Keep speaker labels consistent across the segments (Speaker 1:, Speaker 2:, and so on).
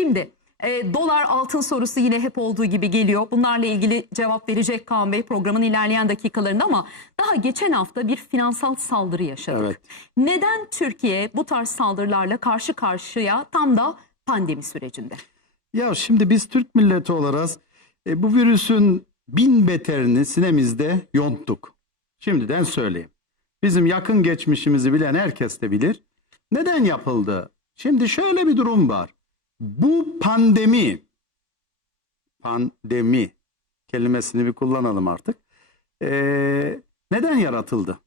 Speaker 1: Şimdi e, dolar altın sorusu yine hep olduğu gibi geliyor. Bunlarla ilgili cevap verecek Kaan Bey programın ilerleyen dakikalarında ama daha geçen hafta bir finansal saldırı yaşadık.
Speaker 2: Evet.
Speaker 1: Neden Türkiye bu tarz saldırılarla karşı karşıya tam da pandemi sürecinde?
Speaker 2: Ya şimdi biz Türk milleti olarak e, bu virüsün bin beterini sinemizde yonttuk. Şimdiden söyleyeyim. Bizim yakın geçmişimizi bilen herkes de bilir. Neden yapıldı? Şimdi şöyle bir durum var. Bu pandemi, pandemi kelimesini bir kullanalım artık. Ee, neden yaratıldı?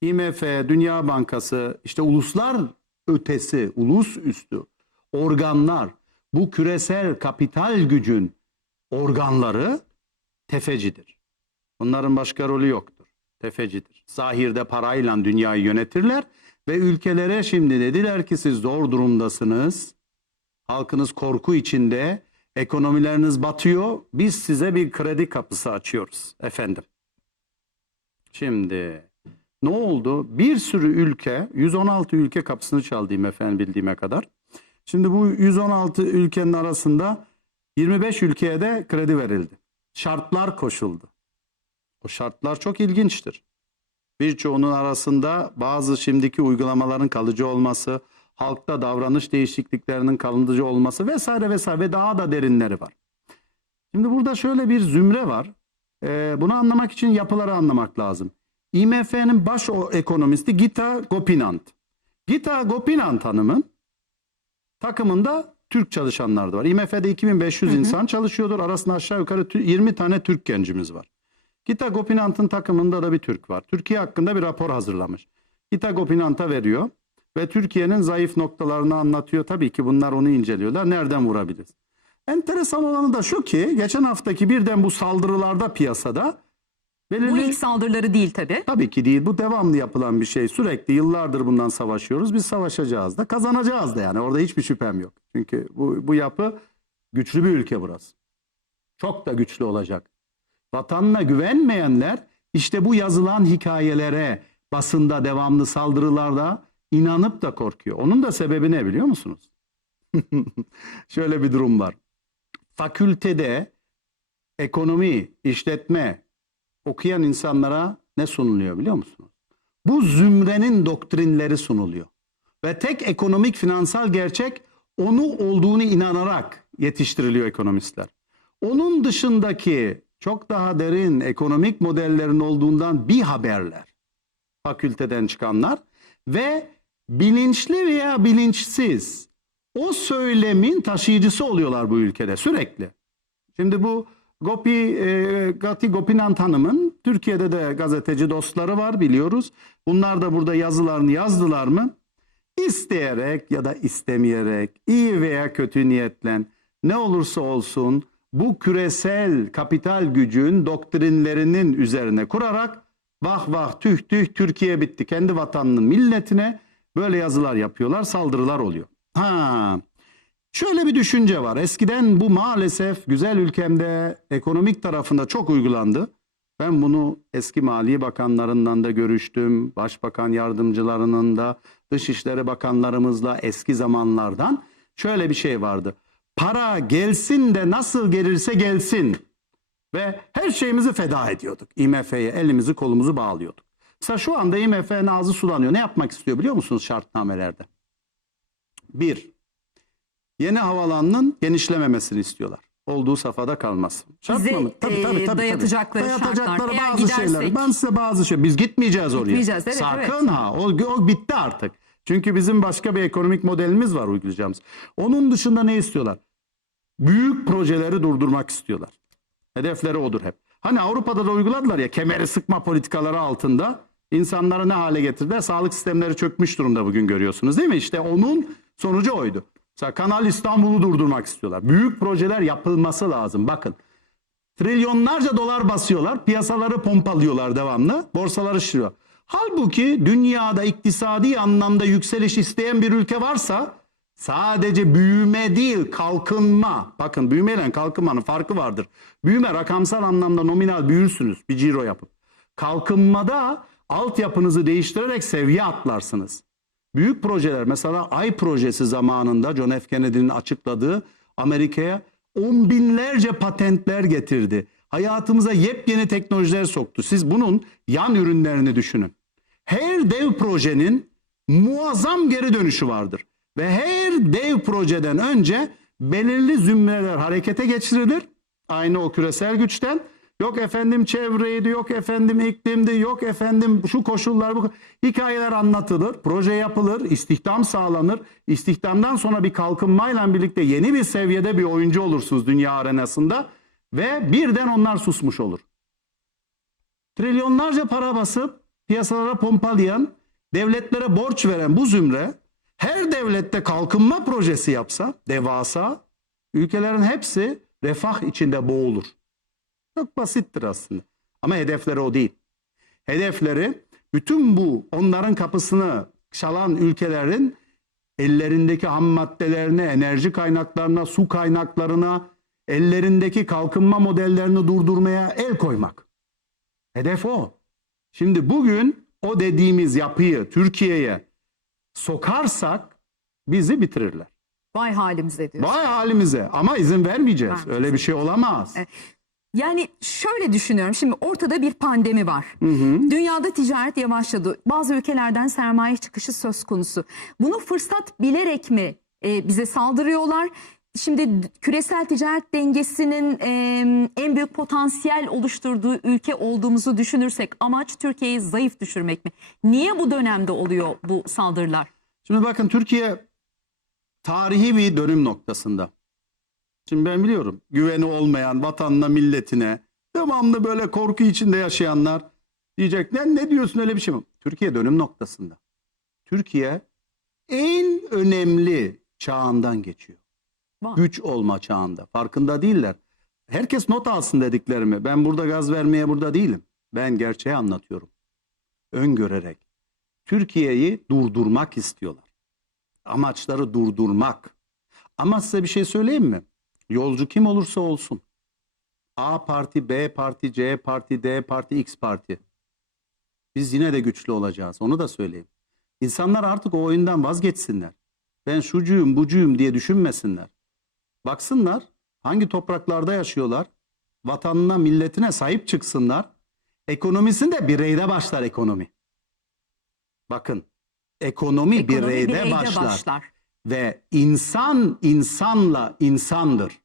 Speaker 2: IMF, Dünya Bankası, işte uluslar ötesi, ulus üstü organlar, bu küresel kapital gücün organları tefecidir. Onların başka rolü yoktur. Tefecidir. Zahirde parayla dünyayı yönetirler ve ülkelere şimdi dediler ki siz zor durumdasınız. Halkınız korku içinde, ekonomileriniz batıyor. Biz size bir kredi kapısı açıyoruz efendim. Şimdi ne oldu? Bir sürü ülke, 116 ülke kapısını çaldığım efendim bildiğime kadar. Şimdi bu 116 ülkenin arasında 25 ülkeye de kredi verildi. Şartlar koşuldu. O şartlar çok ilginçtir. Birçoğunun arasında bazı şimdiki uygulamaların kalıcı olması, halkta davranış değişikliklerinin kalıcı olması vesaire vesaire ve daha da derinleri var. Şimdi burada şöyle bir zümre var. Ee, bunu anlamak için yapıları anlamak lazım. IMF'nin baş ekonomisti Gita Gopinant. Gita Gopinant hanımın takımında Türk çalışanlar da var. IMF'de 2500 insan çalışıyordur. Arasında aşağı yukarı tü- 20 tane Türk gencimiz var. Gita Gopinant'ın takımında da bir Türk var. Türkiye hakkında bir rapor hazırlamış. Gita Gopinant'a veriyor ve Türkiye'nin zayıf noktalarını anlatıyor. Tabii ki bunlar onu inceliyorlar. Nereden vurabiliriz? Enteresan olanı da şu ki geçen haftaki birden bu saldırılarda piyasada belirli...
Speaker 1: Bu ilk saldırıları değil tabii.
Speaker 2: Tabii ki değil. Bu devamlı yapılan bir şey. Sürekli yıllardır bundan savaşıyoruz. Biz savaşacağız da kazanacağız da yani. Orada hiçbir şüphem yok. Çünkü bu, bu yapı güçlü bir ülke burası. Çok da güçlü olacak. Vatanına güvenmeyenler işte bu yazılan hikayelere basında devamlı saldırılarda inanıp da korkuyor. Onun da sebebi ne biliyor musunuz? Şöyle bir durum var. Fakültede ekonomi, işletme, okuyan insanlara ne sunuluyor biliyor musunuz? Bu zümrenin doktrinleri sunuluyor. Ve tek ekonomik finansal gerçek onu olduğunu inanarak yetiştiriliyor ekonomistler. Onun dışındaki çok daha derin ekonomik modellerin olduğundan bir haberler fakülteden çıkanlar ve bilinçli veya bilinçsiz o söylemin taşıyıcısı oluyorlar bu ülkede sürekli. Şimdi bu Gopi, e, Gati Gopinant Hanım'ın Türkiye'de de gazeteci dostları var biliyoruz. Bunlar da burada yazılarını yazdılar mı? İsteyerek ya da istemeyerek, iyi veya kötü niyetlen ne olursa olsun bu küresel kapital gücün doktrinlerinin üzerine kurarak vah vah tüh tüh Türkiye bitti kendi vatanının milletine böyle yazılar yapıyorlar saldırılar oluyor. Ha Şöyle bir düşünce var. Eskiden bu maalesef güzel ülkemde ekonomik tarafında çok uygulandı. Ben bunu eski mali bakanlarından da görüştüm. Başbakan yardımcılarının da dışişleri bakanlarımızla eski zamanlardan şöyle bir şey vardı. Para gelsin de nasıl gelirse gelsin. Ve her şeyimizi feda ediyorduk. IMF'ye elimizi kolumuzu bağlıyorduk. Mesela şu anda IMF'nin ağzı sulanıyor. Ne yapmak istiyor biliyor musunuz şartnamelerde? Bir, yeni havalanının genişlememesini istiyorlar. Olduğu safhada kalmasın. Şart
Speaker 1: Bize,
Speaker 2: mı?
Speaker 1: e, dayatacakları şartlar. Eğer
Speaker 2: bazı şeyler.
Speaker 1: gidersek-
Speaker 2: Ben size bazı şey. Biz gitmeyeceğiz oraya.
Speaker 1: Gitmeyeceğiz, evet,
Speaker 2: Sakın ha. O, o bitti artık. Çünkü bizim başka bir ekonomik modelimiz var uygulayacağımız. Onun dışında ne istiyorlar? Büyük projeleri durdurmak istiyorlar. Hedefleri odur hep. Hani Avrupa'da da uyguladılar ya kemeri sıkma politikaları altında insanları ne hale getirdiler? Sağlık sistemleri çökmüş durumda bugün görüyorsunuz değil mi? İşte onun sonucu oydu. Mesela Kanal İstanbul'u durdurmak istiyorlar. Büyük projeler yapılması lazım. Bakın trilyonlarca dolar basıyorlar. Piyasaları pompalıyorlar devamlı. Borsaları şişiriyor. Halbuki dünyada iktisadi anlamda yükseliş isteyen bir ülke varsa sadece büyüme değil kalkınma. Bakın büyümeyle kalkınmanın farkı vardır. Büyüme rakamsal anlamda nominal büyürsünüz bir ciro yapıp. Kalkınmada altyapınızı değiştirerek seviye atlarsınız. Büyük projeler mesela Ay projesi zamanında John F. Kennedy'nin açıkladığı Amerika'ya on binlerce patentler getirdi. Hayatımıza yepyeni teknolojiler soktu. Siz bunun yan ürünlerini düşünün. Her dev projenin muazzam geri dönüşü vardır. Ve her dev projeden önce belirli zümreler harekete geçirilir. Aynı o küresel güçten. Yok efendim çevreydi, yok efendim iklimdi, yok efendim şu koşullar, bu hikayeler anlatılır, proje yapılır, istihdam sağlanır. İstihdamdan sonra bir kalkınmayla birlikte yeni bir seviyede bir oyuncu olursunuz dünya arenasında ve birden onlar susmuş olur. Trilyonlarca para basıp piyasalara pompalayan, devletlere borç veren bu zümre her devlette kalkınma projesi yapsa devasa ülkelerin hepsi refah içinde boğulur. Çok basittir aslında. Ama hedefleri o değil. Hedefleri bütün bu onların kapısını çalan ülkelerin ellerindeki ham maddelerine, enerji kaynaklarına, su kaynaklarına, ellerindeki kalkınma modellerini durdurmaya el koymak. Hedef o. Şimdi bugün o dediğimiz yapıyı Türkiye'ye sokarsak bizi bitirirler.
Speaker 1: Vay halimize diyor.
Speaker 2: Vay halimize ama izin vermeyeceğiz.
Speaker 1: Vermeyeceğiz.
Speaker 2: Öyle bir şey olamaz.
Speaker 1: Evet. Yani şöyle düşünüyorum. Şimdi ortada bir pandemi var. Dünyada ticaret yavaşladı. Bazı ülkelerden sermaye çıkışı söz konusu. Bunu fırsat bilerek mi e, bize saldırıyorlar? Şimdi küresel ticaret dengesinin e, en büyük potansiyel oluşturduğu ülke olduğumuzu düşünürsek amaç Türkiye'yi zayıf düşürmek mi? Niye bu dönemde oluyor bu saldırılar?
Speaker 2: Şimdi bakın Türkiye tarihi bir dönüm noktasında. Şimdi ben biliyorum güveni olmayan vatanına milletine devamlı böyle korku içinde yaşayanlar diyecek ne, ne diyorsun öyle bir şey mi? Türkiye dönüm noktasında. Türkiye en önemli çağından geçiyor. Güç olma çağında. Farkında değiller. Herkes not alsın dediklerimi. Ben burada gaz vermeye burada değilim. Ben gerçeği anlatıyorum. Öngörerek. Türkiye'yi durdurmak istiyorlar. Amaçları durdurmak. Ama size bir şey söyleyeyim mi? Yolcu kim olursa olsun. A parti, B parti, C parti, D parti, X parti. Biz yine de güçlü olacağız. Onu da söyleyeyim. İnsanlar artık o oyundan vazgeçsinler. Ben şucuyum, bucuyum diye düşünmesinler. Baksınlar hangi topraklarda yaşıyorlar. Vatanına, milletine sahip çıksınlar. Ekonomisinde bireyde başlar ekonomi. Bakın ekonomi,
Speaker 1: Ekonomi
Speaker 2: bireyde,
Speaker 1: bireyde
Speaker 2: başlar. Ve insan insanla insandır.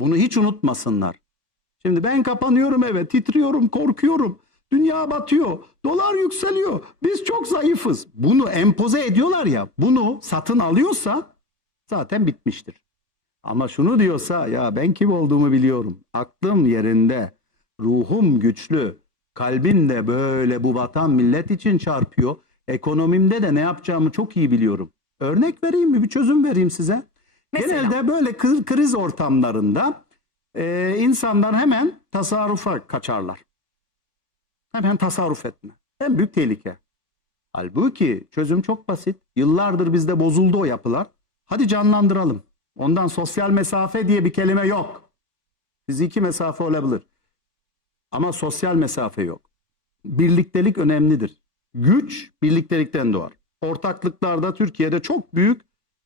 Speaker 2: Bunu hiç unutmasınlar. Şimdi ben kapanıyorum eve, titriyorum, korkuyorum. Dünya batıyor, dolar yükseliyor. Biz çok zayıfız. Bunu empoze ediyorlar ya, bunu satın alıyorsa zaten bitmiştir. Ama şunu diyorsa ya ben kim olduğumu biliyorum. Aklım yerinde, ruhum güçlü, kalbim de böyle bu vatan millet için çarpıyor. Ekonomimde de ne yapacağımı çok iyi biliyorum. Örnek vereyim mi? Bir çözüm vereyim size.
Speaker 1: Mesela?
Speaker 2: Genelde böyle kri- kriz ortamlarında e, insanlar hemen tasarrufa kaçarlar. Hemen tasarruf etme. En büyük tehlike. Halbuki çözüm çok basit. Yıllardır bizde bozuldu o yapılar. Hadi canlandıralım. Ondan sosyal mesafe diye bir kelime yok. Fiziki mesafe olabilir. Ama sosyal mesafe yok. Birliktelik önemlidir. Güç birliktelikten doğar. Ortaklıklarda Türkiye'de çok büyük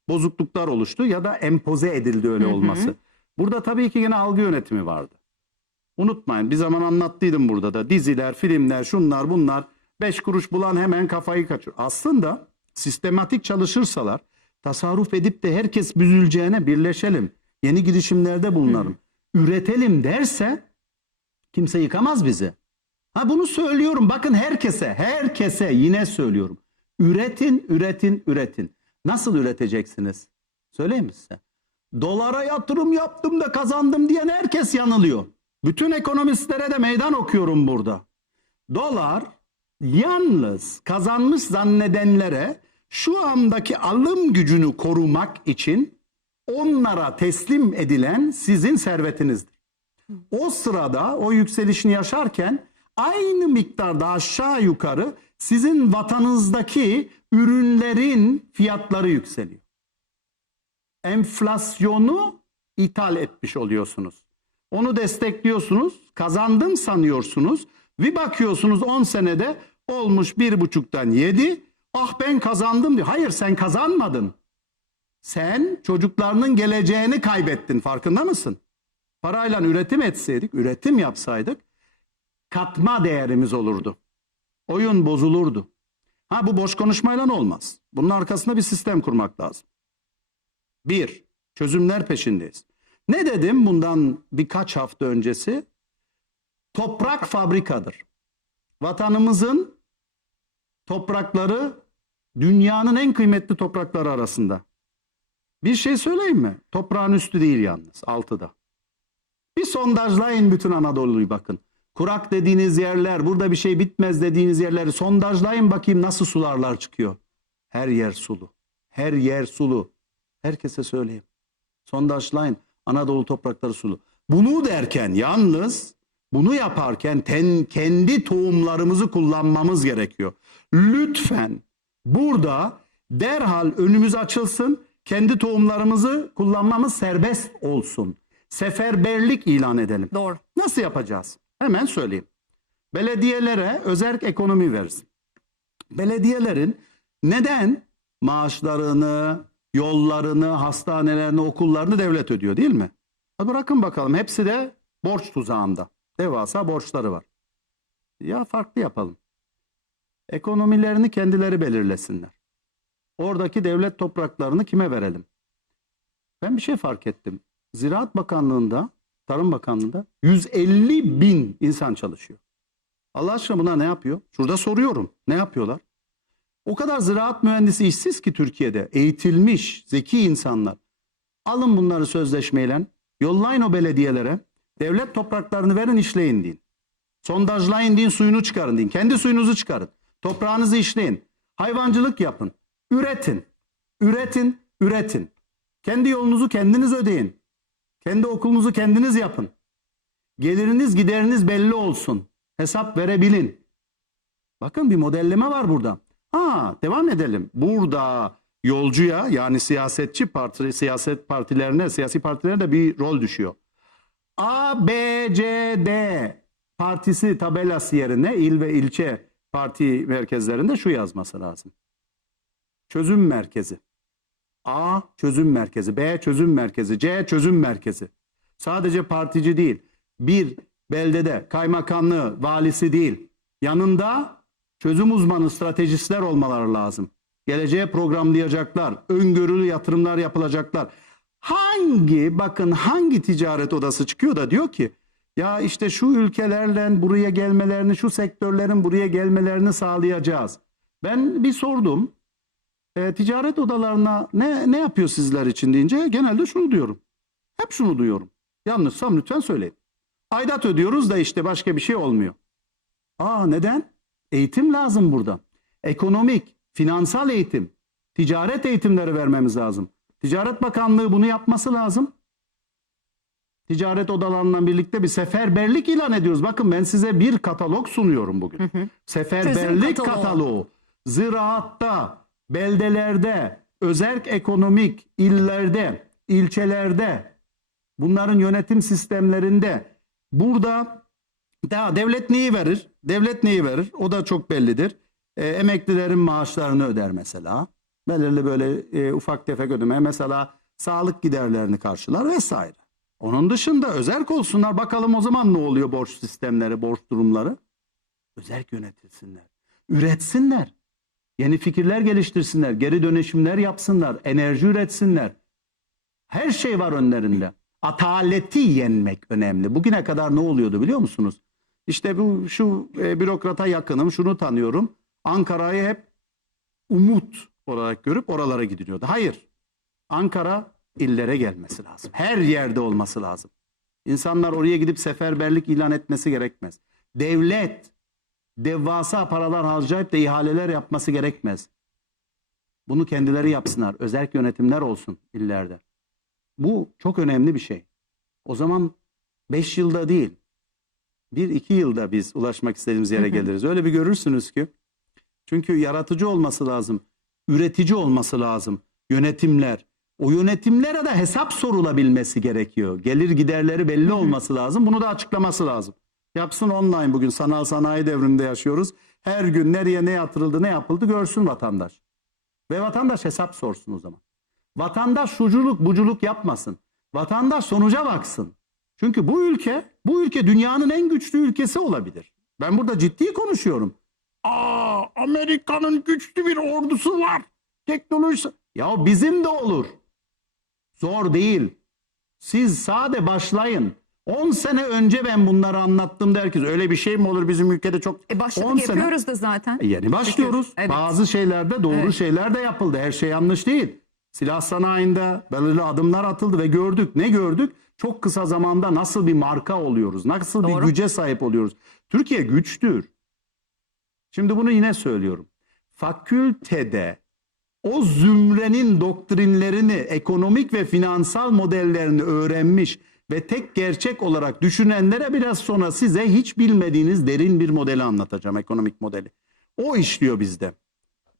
Speaker 2: bozukluklar oluştu ya da empoze edildi öyle
Speaker 1: Hı hı.
Speaker 2: olması. Burada tabii ki yine algı yönetimi vardı. Unutmayın bir zaman anlattıydım burada da diziler, filmler, şunlar bunlar beş kuruş bulan hemen kafayı kaçır. Aslında sistematik çalışırsalar tasarruf edip de herkes büzüleceğine birleşelim. Yeni girişimlerde bulunalım. Üretelim derse kimse yıkamaz bizi. Ha bunu söylüyorum bakın herkese, herkese yine söylüyorum. Üretin, üretin, üretin. Nasıl üreteceksiniz? Söyleyeyim mi size? Dolara yatırım yaptım da kazandım diyen herkes yanılıyor. Bütün ekonomistlere de meydan okuyorum burada. Dolar yalnız kazanmış zannedenlere şu andaki alım gücünü korumak için onlara teslim edilen sizin servetinizdir. O sırada o yükselişini yaşarken aynı miktarda aşağı yukarı sizin vatanınızdaki ürünlerin fiyatları yükseliyor. Enflasyonu ithal etmiş oluyorsunuz. Onu destekliyorsunuz, kazandım sanıyorsunuz. Bir bakıyorsunuz 10 senede olmuş bir buçuktan 7, Ah ben kazandım diyor. Hayır sen kazanmadın. Sen çocuklarının geleceğini kaybettin. Farkında mısın? Parayla üretim etseydik, üretim yapsaydık katma değerimiz olurdu. Oyun bozulurdu. Ha bu boş konuşmayla olmaz. Bunun arkasında bir sistem kurmak lazım. Bir, çözümler peşindeyiz. Ne dedim bundan birkaç hafta öncesi? Toprak fabrikadır. Vatanımızın toprakları dünyanın en kıymetli toprakları arasında. Bir şey söyleyeyim mi? Toprağın üstü değil yalnız, altıda. Bir sondajlayın bütün Anadolu'yu bakın. Kurak dediğiniz yerler, burada bir şey bitmez dediğiniz yerleri sondajlayın bakayım nasıl sularlar çıkıyor. Her yer sulu. Her yer sulu. Herkese söyleyeyim. Sondajlayın. Anadolu toprakları sulu. Bunu derken yalnız bunu yaparken ten, kendi tohumlarımızı kullanmamız gerekiyor. Lütfen burada derhal önümüz açılsın. Kendi tohumlarımızı kullanmamız serbest olsun. Seferberlik ilan edelim.
Speaker 1: Doğru.
Speaker 2: Nasıl yapacağız? Hemen söyleyeyim. Belediyelere özerk ekonomi versin. Belediyelerin neden maaşlarını, yollarını, hastanelerini, okullarını devlet ödüyor değil mi? Ha bırakın bakalım hepsi de borç tuzağında. Devasa borçları var. Ya farklı yapalım. Ekonomilerini kendileri belirlesinler. Oradaki devlet topraklarını kime verelim? Ben bir şey fark ettim. Ziraat Bakanlığı'nda, Tarım Bakanlığı'nda 150 bin insan çalışıyor. Allah aşkına buna ne yapıyor? Şurada soruyorum. Ne yapıyorlar? O kadar ziraat mühendisi işsiz ki Türkiye'de. Eğitilmiş, zeki insanlar. Alın bunları sözleşmeyle. Yollayın o belediyelere. Devlet topraklarını verin işleyin deyin. Sondajlayın deyin suyunu çıkarın deyin. Kendi suyunuzu çıkarın. Toprağınızı işleyin. Hayvancılık yapın. Üretin. Üretin, üretin. Kendi yolunuzu kendiniz ödeyin. Kendi okulunuzu kendiniz yapın. Geliriniz gideriniz belli olsun. Hesap verebilin. Bakın bir modelleme var burada. Ha devam edelim. Burada yolcuya yani siyasetçi parti, siyaset partilerine, siyasi partilerine de bir rol düşüyor. A, B, C, D partisi tabelası yerine il ve ilçe parti merkezlerinde şu yazması lazım. Çözüm merkezi. A çözüm merkezi, B çözüm merkezi, C çözüm merkezi. Sadece partici değil. Bir beldede kaymakamlığı, valisi değil. Yanında çözüm uzmanı stratejistler olmaları lazım. Geleceğe programlayacaklar, öngörülü yatırımlar yapılacaklar. Hangi bakın hangi ticaret odası çıkıyor da diyor ki ya işte şu ülkelerle buraya gelmelerini, şu sektörlerin buraya gelmelerini sağlayacağız. Ben bir sordum e, ticaret odalarına ne ne yapıyor sizler için deyince genelde şunu diyorum. Hep şunu duyuyorum. Yanlışsam lütfen söyleyin. Aidat ödüyoruz da işte başka bir şey olmuyor. Aa neden? Eğitim lazım burada. Ekonomik, finansal eğitim, ticaret eğitimleri vermemiz lazım. Ticaret Bakanlığı bunu yapması lazım. Ticaret odalarından birlikte bir seferberlik ilan ediyoruz. Bakın ben size bir katalog sunuyorum bugün. Seferberlik
Speaker 1: Çözüm kataloğu.
Speaker 2: kataloğu. Ziraatta, beldelerde, özerk ekonomik illerde, ilçelerde, bunların yönetim sistemlerinde burada daha devlet neyi verir? Devlet neyi verir? O da çok bellidir. E, emeklilerin maaşlarını öder mesela. Belirli böyle e, ufak tefek ödeme. Mesela sağlık giderlerini karşılar vesaire. Onun dışında özerk olsunlar. Bakalım o zaman ne oluyor borç sistemleri, borç durumları? Özerk yönetilsinler. Üretsinler. Yeni fikirler geliştirsinler, geri dönüşümler yapsınlar, enerji üretsinler. Her şey var önlerinde. Ataleti yenmek önemli. Bugüne kadar ne oluyordu biliyor musunuz? İşte bu şu e, bürokrata yakınım, şunu tanıyorum. Ankara'yı hep umut olarak görüp oralara gidiliyordu. Hayır. Ankara illere gelmesi lazım. Her yerde olması lazım. İnsanlar oraya gidip seferberlik ilan etmesi gerekmez. Devlet devasa paralar harcayıp da ihaleler yapması gerekmez. Bunu kendileri yapsınlar. Özerk yönetimler olsun illerde. Bu çok önemli bir şey. O zaman 5 yılda değil, 1-2 yılda biz ulaşmak istediğimiz yere geliriz. Öyle bir görürsünüz ki. Çünkü yaratıcı olması lazım. Üretici olması lazım. Yönetimler. O yönetimlere de hesap sorulabilmesi gerekiyor. Gelir giderleri belli olması lazım. Bunu da açıklaması lazım. Yapsın online bugün sanal sanayi devriminde yaşıyoruz. Her gün nereye ne yatırıldı ne yapıldı görsün vatandaş. Ve vatandaş hesap sorsun o zaman. Vatandaş şuculuk buculuk yapmasın. Vatandaş sonuca baksın. Çünkü bu ülke, bu ülke dünyanın en güçlü ülkesi olabilir. Ben burada ciddi konuşuyorum. Aa, Amerika'nın güçlü bir ordusu var. Teknolojisi. Ya bizim de olur. Zor değil. Siz sade başlayın. 10 sene önce ben bunları anlattım herkes. Öyle bir şey mi olur bizim ülkede çok?
Speaker 1: E başladık
Speaker 2: 10 sene-
Speaker 1: yapıyoruz da zaten.
Speaker 2: e, Yeni başlıyoruz.
Speaker 1: Evet.
Speaker 2: Bazı şeylerde doğru
Speaker 1: Evet.
Speaker 2: şeyler de yapıldı. Her şey yanlış değil. Silah sanayinde belirli adımlar atıldı ve gördük. Ne gördük? Çok kısa zamanda nasıl bir marka oluyoruz? Nasıl
Speaker 1: Doğru.
Speaker 2: bir güce sahip oluyoruz? Türkiye güçtür. Şimdi bunu yine söylüyorum. Fakültede o zümrenin doktrinlerini, ekonomik ve finansal modellerini öğrenmiş ve tek gerçek olarak düşünenlere biraz sonra size hiç bilmediğiniz derin bir modeli anlatacağım, ekonomik modeli. O işliyor bizde.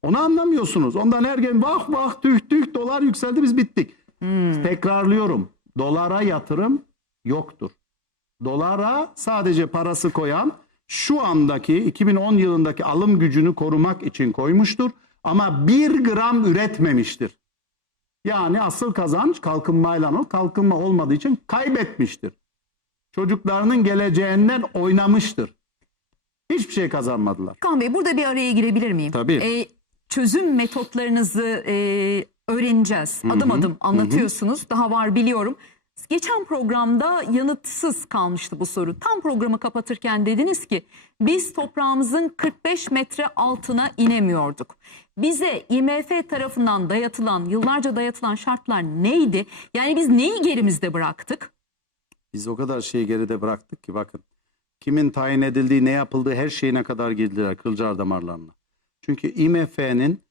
Speaker 2: Onu anlamıyorsunuz. Ondan her gün vah vah tüh tüh dolar yükseldi biz bittik. Tekrarlıyorum. Dolara yatırım yoktur. Dolara sadece parası koyan şu andaki 2010 yılındaki alım gücünü korumak için koymuştur. Ama bir gram üretmemiştir. Yani asıl kazanç kalkınmayla o kalkınma olmadığı için kaybetmiştir. Çocuklarının geleceğinden oynamıştır. Hiçbir şey kazanmadılar.
Speaker 1: Kaan Bey burada bir araya girebilir miyim?
Speaker 2: Tabii.
Speaker 1: E, çözüm metotlarınızı e, öğreneceğiz. Adım adım anlatıyorsunuz. Daha var biliyorum. Geçen programda yanıtsız kalmıştı bu soru. Tam programı kapatırken dediniz ki biz toprağımızın 45 metre altına inemiyorduk. Bize IMF tarafından dayatılan, yıllarca dayatılan şartlar neydi? Yani biz neyi gerimizde bıraktık?
Speaker 2: Biz o kadar şeyi geride bıraktık ki bakın. Kimin tayin edildiği, ne yapıldığı her şeyine kadar girdiler kılcal damarlarına. Çünkü IMF'nin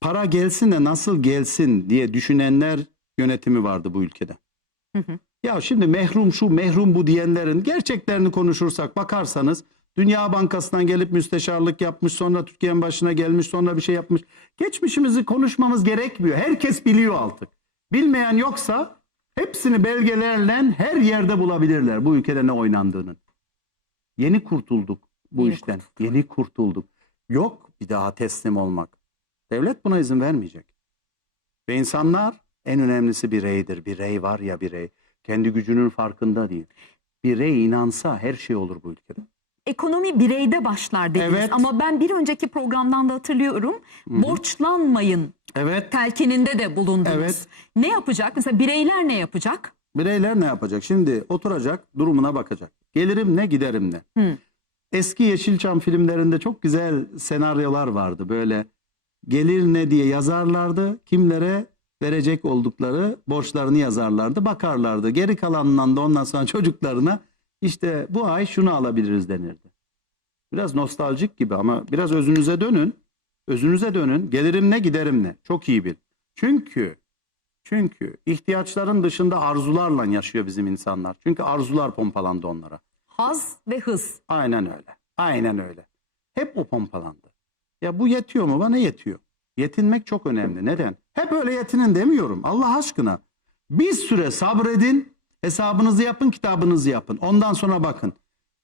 Speaker 2: para gelsin de nasıl gelsin diye düşünenler yönetimi vardı bu ülkede.
Speaker 1: Hı hı.
Speaker 2: Ya şimdi mehrum şu mehrum bu diyenlerin gerçeklerini konuşursak bakarsanız Dünya Bankası'ndan gelip müsteşarlık yapmış sonra Türkiye'nin başına gelmiş sonra bir şey yapmış. Geçmişimizi konuşmamız gerekmiyor. Herkes biliyor artık. Bilmeyen yoksa hepsini belgelerle her yerde bulabilirler bu ülkede ne oynandığının. Yeni kurtulduk bu
Speaker 1: Yeni
Speaker 2: işten. Yeni kurtulduk. Yok bir daha teslim olmak. Devlet buna izin vermeyecek. Ve insanlar en önemlisi bireydir. Birey var ya birey. Kendi gücünün farkında değil. Birey inansa her şey olur bu ülkede.
Speaker 1: Ekonomi bireyde başlar dediniz
Speaker 2: Evet.
Speaker 1: ama ben bir önceki programdan da hatırlıyorum. Borçlanmayın
Speaker 2: Evet.
Speaker 1: telkininde de bulundunuz.
Speaker 2: Evet.
Speaker 1: Ne yapacak? Mesela bireyler ne yapacak?
Speaker 2: Bireyler ne yapacak? Şimdi oturacak, durumuna bakacak. Gelirim ne, giderim ne.
Speaker 1: Hı.
Speaker 2: Eski Yeşilçam filmlerinde çok güzel senaryolar vardı. Böyle gelir ne diye yazarlardı. Kimlere verecek oldukları borçlarını yazarlardı. Bakarlardı. Geri kalanından da ondan sonra çocuklarına işte bu ay şunu alabiliriz denirdi. Biraz nostaljik gibi ama biraz özünüze dönün. Özünüze dönün. Gelirim ne, giderim ne. Çok iyi bil. Çünkü çünkü ihtiyaçların dışında arzularla yaşıyor bizim insanlar. Çünkü arzular pompalandı onlara.
Speaker 1: Haz ve hız.
Speaker 2: Aynen öyle. Aynen öyle. Hep o pompalandı. Ya bu yetiyor mu? Bana yetiyor. Yetinmek çok önemli. Neden? Hep öyle yetinin demiyorum. Allah aşkına. Bir süre sabredin. Hesabınızı yapın, kitabınızı yapın. Ondan sonra bakın.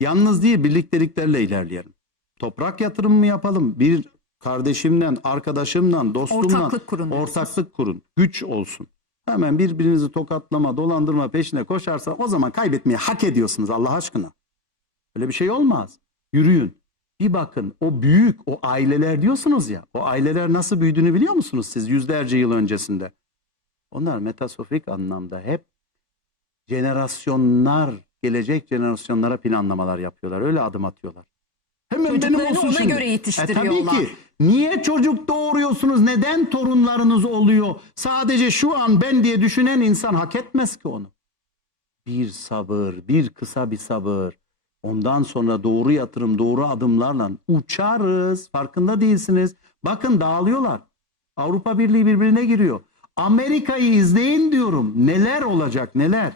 Speaker 2: Yalnız değil birlikteliklerle ilerleyelim. Toprak yatırımı mı yapalım? Bir kardeşimden, arkadaşımdan, dostumdan
Speaker 1: Ortaklık kurun
Speaker 2: ortaklık kurun. Güç olsun. Hemen birbirinizi tokatlama, dolandırma peşine koşarsa o zaman kaybetmeyi hak ediyorsunuz Allah aşkına. Öyle bir şey olmaz. Yürüyün. Bir bakın o büyük o aileler diyorsunuz ya. O aileler nasıl büyüdüğünü biliyor musunuz siz yüzlerce yıl öncesinde? Onlar metasofik anlamda hep jenerasyonlar, gelecek jenerasyonlara planlamalar yapıyorlar. Öyle adım atıyorlar. Hemen benim
Speaker 1: Çocuklarını
Speaker 2: olsun
Speaker 1: ona
Speaker 2: şimdi.
Speaker 1: göre
Speaker 2: E
Speaker 1: yetiştiriyorlar.
Speaker 2: tabii ki. Niye çocuk doğuruyorsunuz? Neden torunlarınız oluyor? Sadece şu an ben diye düşünen insan hak etmez ki onu. Bir sabır, bir kısa bir sabır. Ondan sonra doğru yatırım, doğru adımlarla uçarız. Farkında değilsiniz. Bakın dağılıyorlar. Avrupa Birliği birbirine giriyor. Amerika'yı izleyin diyorum. Neler olacak neler.